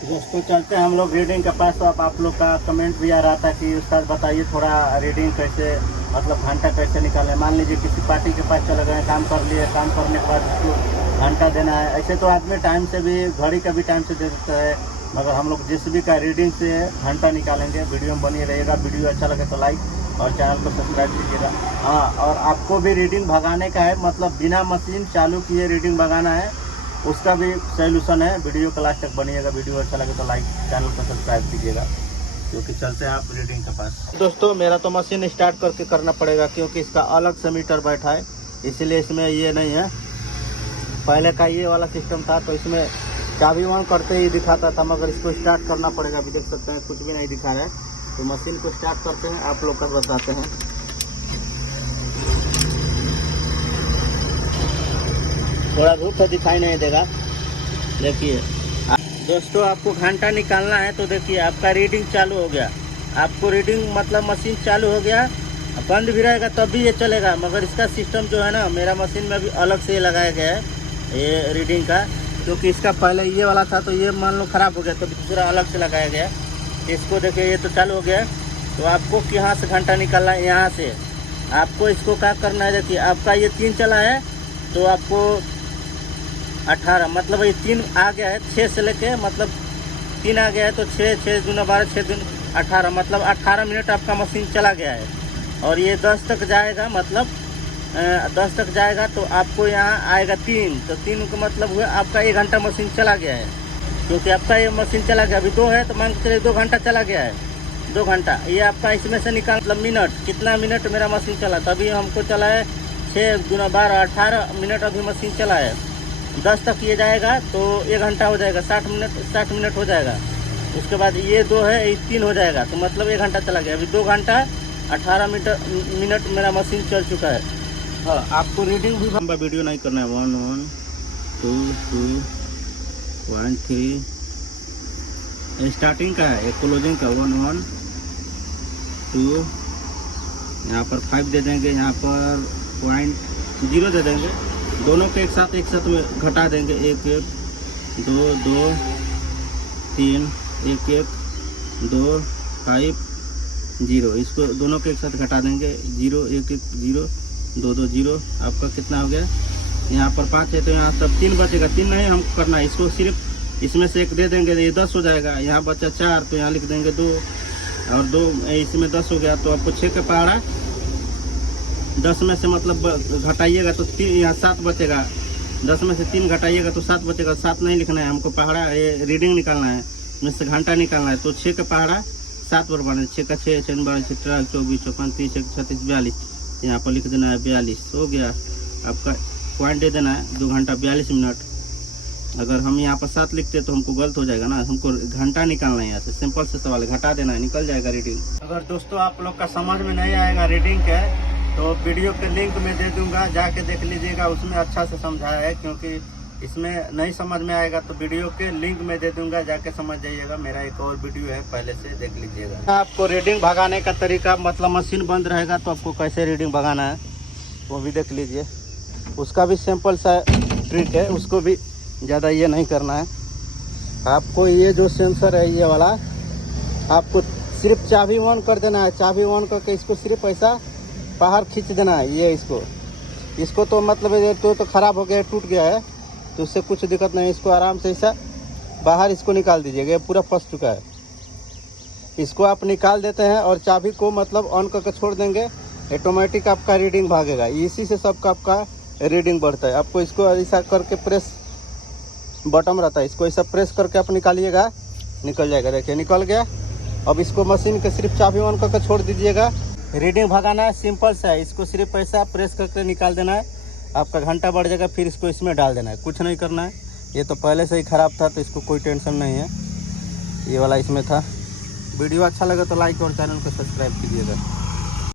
दोस्तों चलते हैं हम लोग रीडिंग के पास। तो अब आप लोग का कमेंट भी आ रहा था कि उस्ताद बताइए थोड़ा रीडिंग कैसे, मतलब घंटा कैसे निकालें। मान लीजिए किसी पार्टी के पास चले गए, काम कर लिए, काम करने के बाद उसको घंटा देना है। ऐसे तो आदमी टाइम से भी, घड़ी का भी टाइम से दे देता है, मगर हम लोग JCB का रीडिंग से घंटा निकालेंगे। वीडियो में बनी रहेगा। वीडियो अच्छा लगे तो लाइक और चैनल को सब्सक्राइब कीजिएगा। हाँ, और आपको भी रीडिंग भगाने का है, मतलब बिना मशीन चालू किए रीडिंग भगाना है, उसका भी सॉल्यूशन है। वीडियो का लास्ट तक बनिएगा। वीडियो अच्छा लगे तो लाइक, चैनल को सब्सक्राइब कीजिएगा। क्योंकि चलते हैं आप रीडिंग के पास। दोस्तों मेरा तो मशीन स्टार्ट करके करना पड़ेगा, क्योंकि इसका अलग से मीटर बैठा है, इसलिए इसमें ये नहीं है। पहले का ये वाला सिस्टम था तो इसमें चाबी ऑन करते ही दिखाता था, मगर इसको स्टार्ट करना पड़ेगा। अभी देख सकते हैं कुछ भी नहीं दिखा रहा है। तो मशीन को स्टार्ट करते हैं, आप लोग का बताते हैं। थोड़ा धूप से दिखाई नहीं देगा। देखिए दोस्तों, आपको घंटा निकालना है तो देखिए आपका रीडिंग चालू हो गया। आपको रीडिंग मतलब मशीन चालू हो गया, बंद भी रहेगा तब भी ये चलेगा। मगर इसका सिस्टम जो है ना, मेरा मशीन में भी अलग से लगाया गया है ये रीडिंग का, क्योंकि इसका पहले ये वाला था तो ये मान लो ख़राब हो गया, तो दूसरा अलग से लगाया गया। इसको देखिए ये तो चालू हो गया। तो आपको यहाँ से घंटा निकालना है, यहाँ से आपको इसको क्या करना है। देखिए आपका ये 3 चला है तो आपको 18, मतलब ये 3 आ गया है। 6 से लेके मतलब 3 आ गया है तो 6 दूना 12, 6 दूना 18, मतलब 18 मिनट आपका मशीन चला गया है। और ये 10 तक जाएगा, मतलब 10 तक जाएगा तो आपको यहाँ आएगा 3, तो 3 का मतलब हुआ आपका 1 घंटा मशीन चला गया है। क्योंकि आपका ये मशीन चला गया, अभी 2 है तो मान के चलिए 2 घंटा चला गया है। 2 घंटा ये आपका इसमें से निकाल, मतलब मिनट, कितना मिनट मेरा मशीन चला, तभी हमको चला है 6 दूना 12, 18 मिनट अभी मशीन चला है। 10 तक ये जाएगा तो 1 घंटा हो जाएगा, 60 मिनट हो जाएगा। उसके बाद ये 2 है, ये 3 हो जाएगा, तो मतलब 1 घंटा चला गया। अभी 2 घंटा 18 मिनट मेरा मशीन चल चुका है। हाँ, आपको रीडिंग भी लंबा वीडियो नहीं करना है। 1 1 2 2 1 3 स्टार्टिंग का है, एक क्लोजिंग का 1 1 2, यहाँ पर 5 दे देंगे, यहाँ पर 0.0 दे देंगे। दोनों के एक साथ में घटा देंगे। 1 1 2 2 3 1 1 2 5 0। इसको दोनों के एक साथ घटा देंगे। 0 1 1 0 2 2 0। आपका कितना हो गया? यहाँ पर 5 है तो यहाँ सब 3 बचेगा। 3 नहीं हमको करना है, इसको सिर्फ इसमें से 1 दे देंगे, ये 10 हो जाएगा। यहाँ बचा 4 तो यहाँ लिख देंगे 2, और 2 इसमें 10 हो गया। तो आपको 6 का पहाड़ा 10 में से मतलब घटाइएगा तो 3, यहाँ 7 बचेगा। 10 में से 3 घटाइएगा तो 7 बचेगा। 7 नहीं लिखना है हमको, पहाड़ा ये रीडिंग निकालना है, में से घंटा निकालना है। तो 6 का पहाड़ा 7 बार बनाना है। 6 का 6 6 12 18 24 54 30 36 42, यहाँ पर लिख देना है 42। हो गया आपका। पॉइंट दे देना है 2 घंटा 42 मिनट। अगर हम यहाँ पर 7 लिखते तो हमको गलत हो जाएगा ना, हमको घंटा निकालना है। यहाँ से सिंपल से सवाल है, घटा देना है, निकल जाएगा रीडिंग। अगर दोस्तों आप लोग का समझ में नहीं आएगा रीडिंग के, तो वीडियो के लिंक में दे दूंगा, जाके देख लीजिएगा। उसमें अच्छा से समझाया है, क्योंकि इसमें नहीं समझ में आएगा तो वीडियो के लिंक में दे दूंगा, जाके समझ जाइएगा। मेरा एक और वीडियो है, पहले से देख लीजिएगा। आपको रीडिंग भगाने का तरीका, मतलब मशीन बंद रहेगा तो आपको कैसे रीडिंग भगाना है वो भी देख लीजिए। उसका भी सिंपल सा ट्रिक है, उसको भी ज़्यादा ये नहीं करना है। आपको ये जो सेंसर है ये वाला, आपको सिर्फ चाबी ऑन कर देना है। चाबी ऑन करके इसको सिर्फ ऐसा बाहर खींच देना है। ये इसको तो मतलब ये तो ख़राब हो गया, टूट गया है, तो उससे कुछ दिक्कत नहीं। इसको आराम से ऐसा बाहर इसको निकाल दीजिएगा। ये पूरा फंस चुका है, इसको आप निकाल देते हैं और चाबी को मतलब ऑन करके छोड़ देंगे, ऑटोमेटिक आपका रीडिंग भागेगा। इसी से सबका आपका रीडिंग बढ़ता है। आपको इसको ऐसा करके प्रेस बटन रहता है, इसको ऐसा प्रेस करके आप निकालिएगा, निकल जाएगा। देखिए निकल गया। अब इसको मशीन के सिर्फ चाबी ऑन करके छोड़ दीजिएगा। रीडिंग भगाना है, सिंपल सा है। इसको सिर्फ ऐसा प्रेस करके निकाल देना है, आपका घंटा बढ़ जाएगा। फिर इसको इसमें डाल देना है, कुछ नहीं करना है। ये तो पहले से ही ख़राब था तो इसको कोई टेंशन नहीं है। ये वाला इसमें था। वीडियो अच्छा लगा तो लाइक और चैनल को सब्सक्राइब कीजिएगा।